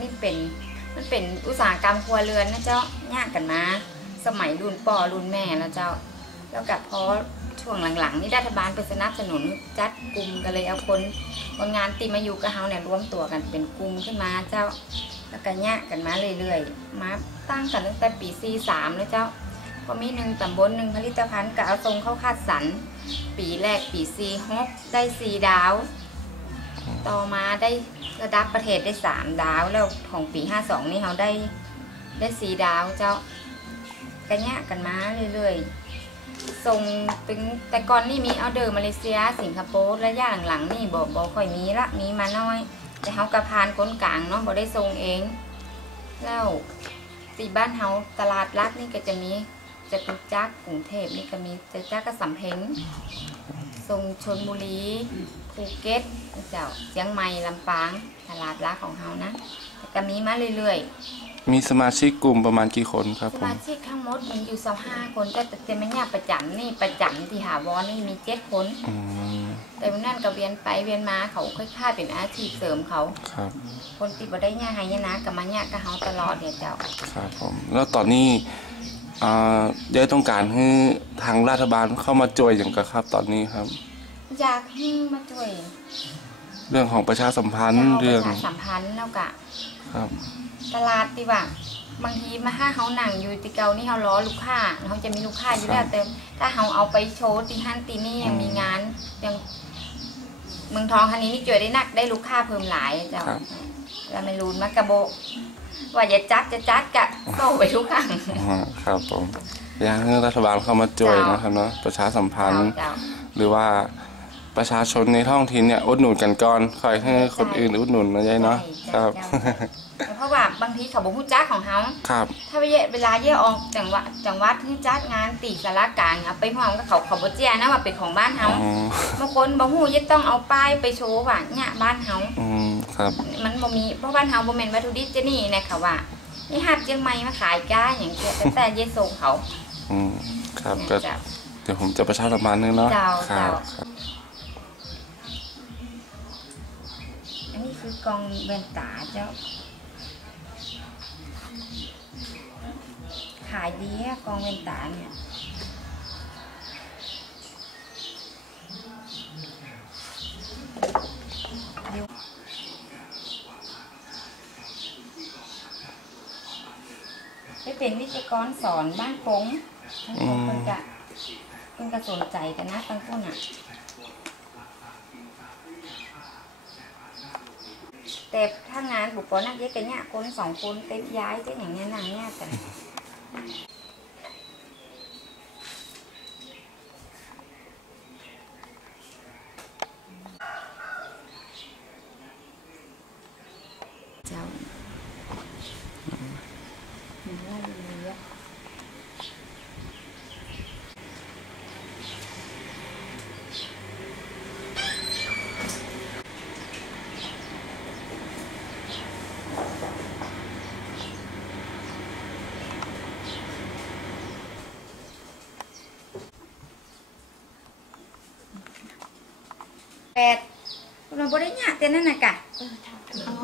นี่เป็นมันเป็นอุตสาหกรรมครัวเรือนนะเจ้าย่างกันมา สมัยรุ่นป่อรุ่นแม่แล้วเจ้า แล้วกับพอช่วงหลังๆ นี่รัฐบาลไปสนับสนุนจัดกลุ่มกันเลยเอาคนคนงานตีมาอยู่กับเฮาเนี่ยรวมตัวกันเป็นกลุ่มขึ้นมาเจ้า แล้วก็ย่างกันมาเรื่อยๆ มาตั้งกันตั้งแต่ปี43เลยเจ้าก็มีหนึ่งตำบลหนึ่งผลิตภัณฑ์ก็เอาทรงเข้าคาดสรรปีแรกปีซีฮกได้สีดาว ต่อมาได้ระดับประเทศได้สามดาวแล้วของปีห้าสองนี่เขาได้ได้สีดาวเจ้ากระแยกันมาเรื่อยๆส่งถึงแต่ก่อนนี่มีเอาเดอร์มาเลเซีย สิงคโปร์และย่างหลังๆนี่บอกบอกค่อยมีละมีมาน้อย แต่เขากระพานก้นกลางเนาะบอกได้ส่งเอง แล้วตีบ้านเฮาตลาดรักนี่ก็จะมีจะตุจักกรุงเทพนี่ก็มีจตุจักรก็สำเพ็งทรงชนบุรี ภูเก็ตเจ้าเชียงใหม่ลำปางตลาดรักของเฮานะแต่ก็มีมาเรื่อยมีสมาชิกกลุ่มประมาณกี่คนครับๆสผมมาชิกทั้งหมดมีอยู่สห้าคนแต่แต่ไม่เนี่ยประจำนี่ประจำที่หาวอนนี่มีเจ็ดคน อืม แต่วันนั้นก็เวียนไปเวียนมาเขาค่อยๆเป็นอาชีพเสริมเขา ครับ คนที่บ่ได้เนี่ยหายนะกับมาเนี่ยกับเฮาตลอดเนี่ยเจ้า ครับผม แล้วตอนนี้อ่าได้ต้องการให้ทางรัฐบาลเข้ามาช่วยอย่างกะครับตอนนี้ครับ อยากให้มาช่วยเรื่องของประชาสัมพันธ์เจ้าเรื่อง ประชาสัมพันธ์แล้วก็ครับ ตลาดดีว่าบางทีมาถ้าเขาหนังอยู่ติเกานี่เขาล้อลูกค้าเขาจะมีลูกค้าอยู่แล้วแต่ถ้าเขาเอาไปโชว์ตีฮันตีนี่ยังมีงานยังเมืองทองคันนี้นี่เจอได้นักได้ลูกค้าเพิ่มหลายเจ้าครับแล้วไม่รู้มักกะโบะว่าอย่าจัดจะจัดกะโซ่ไปทุกครั้งอ่าครับผมอยากให้รัฐบาลเข้ามาช่วยเจ้านนะครับเนาะประชาสัมพันธ์เจ้าหรือว่า ประชาชนในท้องถิ่นเนี่ยอุดหนุนกันก่อนค่อยให้คนอื่นอุดหนุนนะยายเนาะครับ เพราะว่าบางทีเขาบอกผู้จ้าของเขาครับ ถ้าเวลาเย่ออกจังหวัดจังหวัดที่จัดงานตีสารกลางเอาไปห้องก็เขาเขาบ่แจ้งนะว่าเป็นของบ้านอ๋เฮาอบางคนบ่ฮู้ยังต้องเอาป้ายไปโชว์ว่าเนี่ยบ้านเฮาอืมครับ มันบ่มีเพราะบ้านเฮาบ่แม่นวัตถุดิบจะนี่นะค่ะว่านี่ฮับเชียงใหม่มาขายก้าอย่างเงี้ยแต่แต่เยส่งเขา อืมครับก็เจ้าเดี๋ยวผมจะประชาสัมพันธ์นึงเนาะเจ้าครัเจ้าบ ครับอันนี้คือกองแว่นตาเจ้า ขายดีอะกองแว่นตาเนี่ยไปเป็นวิทยากรสอนบ้านโป้งทั้งคนเพิ่นกะเพิ่นก็สนใจกันนะตั้งคนอะ แต่ถ้างานบุปผนักเยอะกันเนี่ยคนสองคนเต็มย้ายเต็อย่างเงี้ยนางเนี่ยกัน เจ้ามีไล่เยอะ แปดเราบริญญาเต้นนั่นน่ะกะน้อง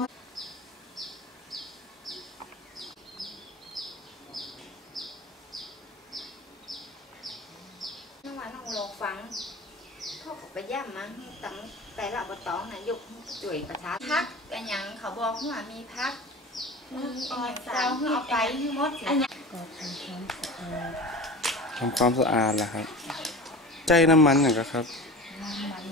ว่าน้องลองฟังพ่อเขาไปย่ำมาตั้งแต่ละอบตองนายกจ่วยประชาพักแต่หยังเขาบอกว่ามีพักมีออยเจ้าเพื่อเอาไปให้หมดอันนี้ก็ทำความสะอาดทำความสะอาดแหละครับ ใจน้ำมันอย่างกะครับน้ำมัน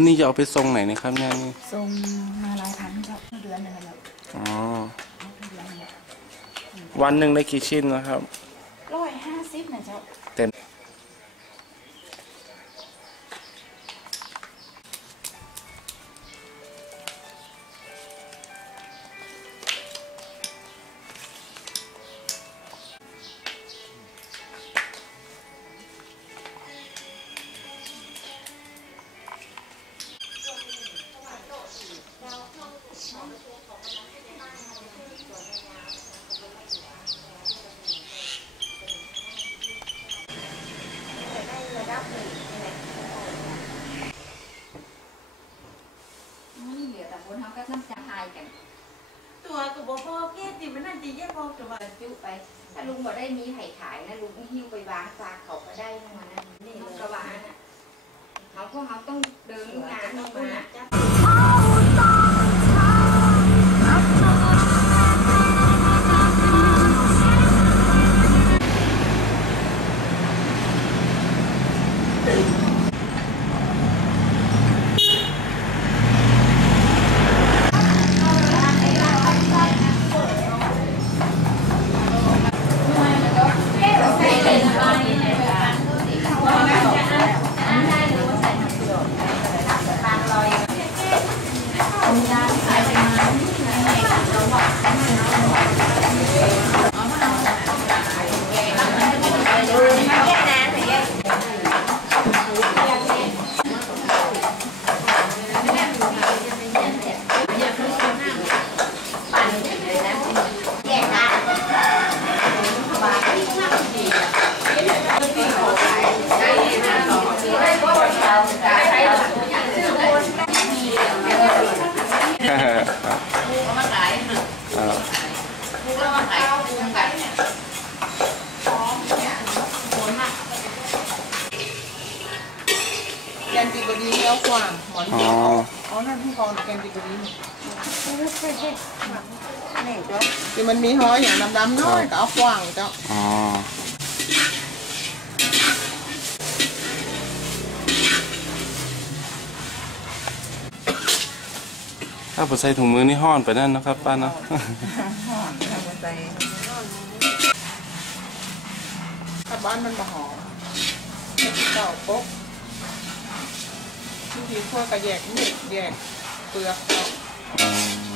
วถึงแหลกออกมาเพื่อนวันนี้จะเอาไปทรงไหนนะครับเนี่ยนี่ส่งมาหลายครั้งเจ้าเดือนหนึงแล้วอ๋อเดือนหนึงวันหนึ่งได้กี่ชิ้นนะครับร้อยห้าสิบนะเจ้า บ่พอแค่ติมันนั่นตีแยกพอจะมาบรรจุไป ถ้าลุงบอกได้มีไผ่ขายนะลุงหิ้วไปวางฝากเขาก็ได้ทั้งวันนะนี่กระวานอะเขาพวกเขาต้องเดินงานออกมา ครับครับ แกนติบดีแล้วกว่าหม อนอ๋ออ๋อนั่นที่คอแกนติบดีคือมันมีห้อยอย่างดำๆน้อยก็เอากว้างเจ้าอ๋อถ้าผมใส่ถุงมือนี่ห้อนไปนั่นนะครับป้าเนาะถ้าบ้านมันบ่หอมเจ้าปุ๊บ วิธีคั่วกระแยกมีดแยกเปลือกออก